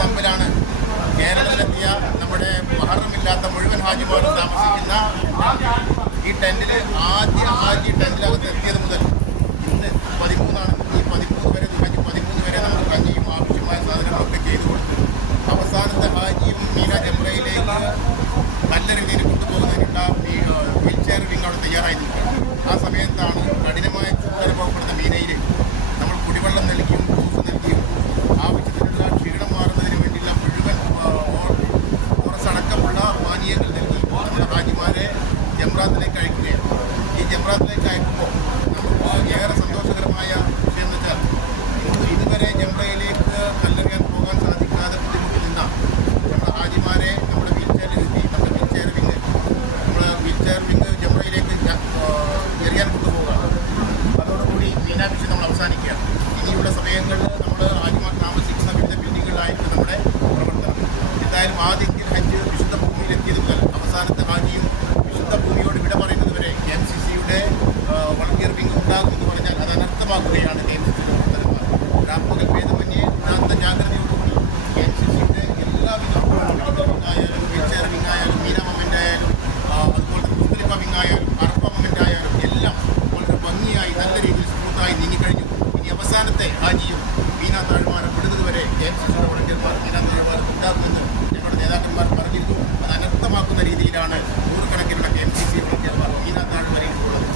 തമ്മിലാണ് കേരളത്തിലെത്തിയ നമ്മുടെ മഹറമില്ലാത്ത മുഴുവൻ ഹാജിമാരും താമസിക്കുന്ന ഈ ടെന്റിൽ ആദ്യ ഹാജി ടെന്റിലകത്ത് എത്തിയത് മുതൽ ഇന്ന് 13 ഈ 13 വരെ 13 വരെ നമ്മൾ കഞ്ഞിയും ആവശ്യമായ സാധനങ്ങളൊക്കെ ചെയ്തു കൊടുത്തു. അവസാനത്തെ ഹാജിയും മീന ജംറയിലേക്ക് നല്ല രീതിയിൽ കൊണ്ടുപോകുന്നതിനുള്ള വീൽ ചെയർ വിങ് അവിടെ തയ്യാറായി നിൽക്കുകയാണ്. ആ സമയത്താണ് കഠിനമായ ചൂടനുഭവപ്പെടുന്ന മീനയിൽ നമ്മൾ കുടിവെള്ളം നൽകിയും ജ്യൂസ് നൽകിയും ആവശ്യത്തിനുള്ള ക്ഷീണം മാറുന്നതിന് വേണ്ടിയുള്ള മുഴുവൻ ഓറസടക്കമുള്ള പാനീയങ്ങൾ നൽകി നമ്മുടെ ഹാജിമാരെ ജംറാത്തിലേക്ക് അയക്കുകയാണ്. ഈ ജംറാത്തിലേക്ക് അയക്കുമ്പോൾ നമുക്ക് ഏറെ സന്തോഷകരമായ വിഷയം എന്ന് വെച്ചാൽ ഇതുവരെ ജംറയിലേക്ക് കല്ലെറിയാൻ പോകാൻ സാധിക്കാതെ ബുദ്ധിമുട്ടിൽ നിന്ന നമ്മുടെ ഹാജിമാരെ നമ്മുടെ വീൽ ചെയറിലെത്തി നമ്മുടെ വീൽ ചെയർ വിങ് ജംറയിലേക്ക് എറിയാൻ കൊണ്ടുപോകുകയാണ്. അതോടുകൂടി മീന വിഷയം നമ്മൾ അവസാനിക്കുകയാണ്. ഇനിയുള്ള സമയങ്ങളിൽ നമ്മൾ ഹാജിമാർ താമസിക്കുന്ന വിവിധ ബിൽഡിങ്ങുകളായിട്ട് നമ്മുടെ പ്രവർത്തനം. എന്തായാലും ആദ്യത്തിൽ ഹജ്ജ് വിശുദ്ധ ഭൂമിയിലെത്തിയത് മുതൽ അവസാനത്തെ ഹാജിയും വിശുദ്ധ ഭൂമിയോട് വിട പറയുന്നത് വരെ KMCC-യുടെ വളണ്ടിയർ വിങ് ഉണ്ടാകുമെന്ന് പറഞ്ഞാൽ അത് അനർത്ഥമാക്കുകയാണ്. KMCC രാപ്പകൽ ഭേദമന്യേ ഉണാത്ത ജാഗ്രതയോടുകൂടി KMCC-യുടെ എല്ലാവിധ വിങ്ങായാലും വീൽചെയർ വിങ്ങായാലും മീന മൊമെൻ്റ് ആയാലും അതുപോലെ മുസ്തലിഫ വിങ്ങായാലും അറഫ മൊമെൻ്റ് ആയാലും എല്ലാം വളരെ ഭംഗിയായി നല്ല രീതിയിൽ സ്മൂത്തായി നീങ്ങിക്കഴിഞ്ഞു. ഇനി അവസാനത്തെ ഹാജിയും മീന താഴ്വാരം വിടുന്നത് വരെ KMCC-യുടെ വളണ്ടിയർമാർ മീന താഴ്വാരം ഉണ്ടാകുമെന്ന് ഞങ്ങളുടെ നേതാക്കന്മാർ പറഞ്ഞിരുന്നു. അത് അനർത്ഥമാക്കുന്ന രീതിയിലാണ് നൂറുകണക്കിനുള്ള KMCC വളണ്ടിയർമാർ മീന താഴ്വരയിൽ ഉള്ളത്.